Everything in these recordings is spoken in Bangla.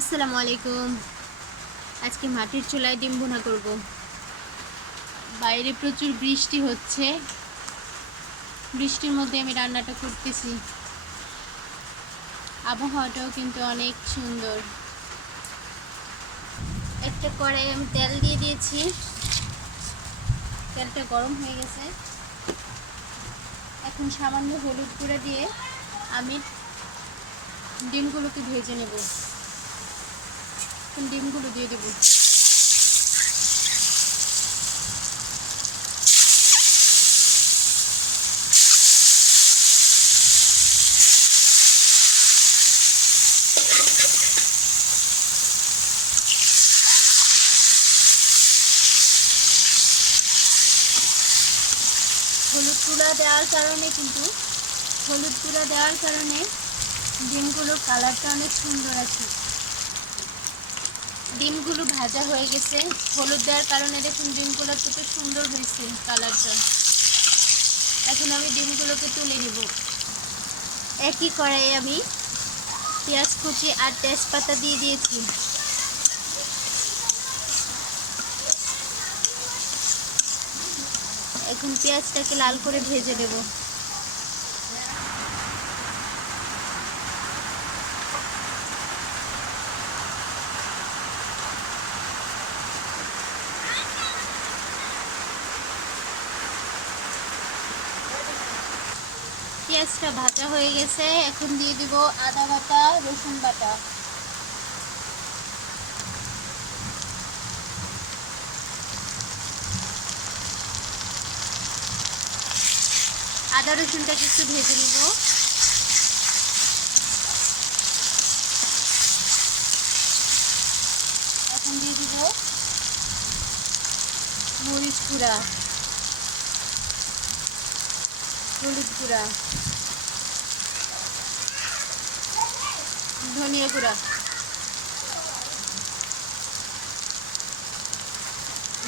আসসালামু আলাইকুম। আজকে মাটির চুলায় ডিম ভুনা করব। বাইরে প্রচুর বৃষ্টি হচ্ছে, বৃষ্টির মধ্যে আমি রান্নাটা করতেছি। আবহাওয়াটাও কিন্তু অনেক সুন্দর। একটা কড়াই আমি তেল দিয়ে দিয়েছি, তেলটা গরম হয়ে গেছে। এখন সামান্য হলুদ গুঁড়া দিয়ে আমি ডিমগুলোকে ভেজে নেব। এখন ডিমগুলো দিয়ে দেব। হলুদ গুঁড়া দেওয়ার কারণে ডিমগুলোর কালারটা অনেক সুন্দর আছে। ডিমগুলো ভাজা হয়ে গেছে, হলুদ দেওয়ার কারণে দেখুন ডিমগুলো কত সুন্দর হয়েছে কালারটা। এখন আমি ডিমগুলোকে তুলে নেব। একই কড়াইয়ে আমি পেঁয়াজ কুচি আর তেজপাতা দিয়ে দিয়েছি। এখন পেঁয়াজটাকে লাল করে ভেজে নেব। পেঁয়াজটা ভাজা হয়ে গেছে, এখন দিয়ে দিব আদা বাটা, রসুন বাটা। আদা রসুনটাকে একটু ভেজে নেব। এখন দিয়ে দিব মরিচ গুঁড়া, হলুদ গুঁড়া, ধনিয়া গুঁড়া,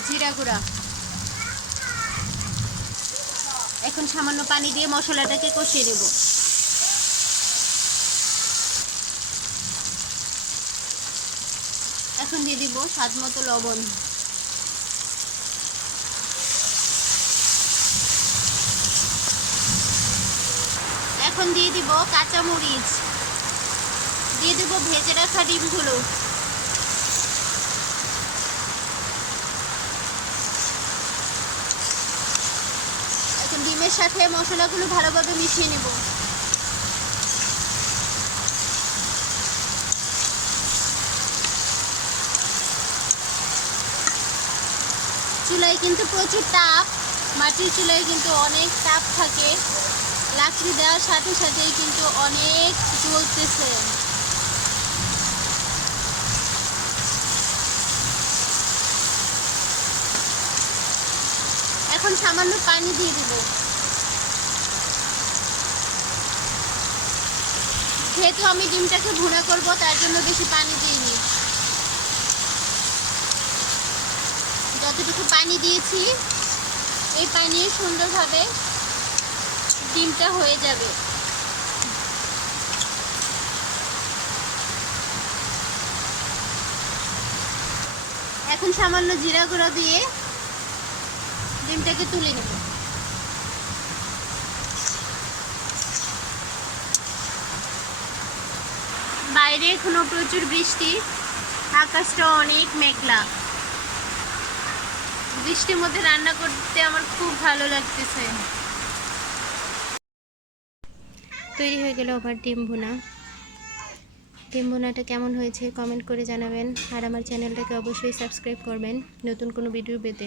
জিরা গুঁড়া। এখন সামান্য পানি দিয়ে মশলাটাকে কষিয়ে নেব। এখন দিয়ে দিব স্বাদ মতো লবণ। এখন দিয়ে দিব কাঁচা মরিচ, দিয়ে দিব ভেজে রাখা ডিমগুলো। এখন ডিমের সাথে মশলাগুলো ভালোভাবে মিশিয়ে নেব। চুলায় কিন্তু প্রচুর তাপ, মাটির চুলায় কিন্তু অনেক তাপ থাকে। লাকড়ি দেওয়ার সাথে সাথেই কিন্তু অনেক জ্বলতেছে। এখন সামান্য পানি দিয়ে দিব। যেহেতু আমি ডিমটাকে ভুনা করব, তার জন্য বেশি পানি দিইনি। যতটুকু পানি দিয়েছি এই পানি সুন্দরভাবে ডিমটা হয়ে যাবে। এখন সামান্য জিরা গুঁড়ো দিয়ে ডিমটাকে তুলে নেব। বাইরে এখনো প্রচুর বৃষ্টি, আকাশটা অনেক মেঘলা। বৃষ্টির মধ্যে রান্না করতে আমার খুব ভালো লাগতেছে। তৈরি হয়ে গেল আমার ডিম ভুনা। ডিম ভুনাটা কেমন হয়েছে কমেন্ট করে জানাবেন, আর আমার চ্যানেলটাকে অবশ্যই সাবস্ক্রাইব করবেন নতুন কোনো ভিডিও পেতে।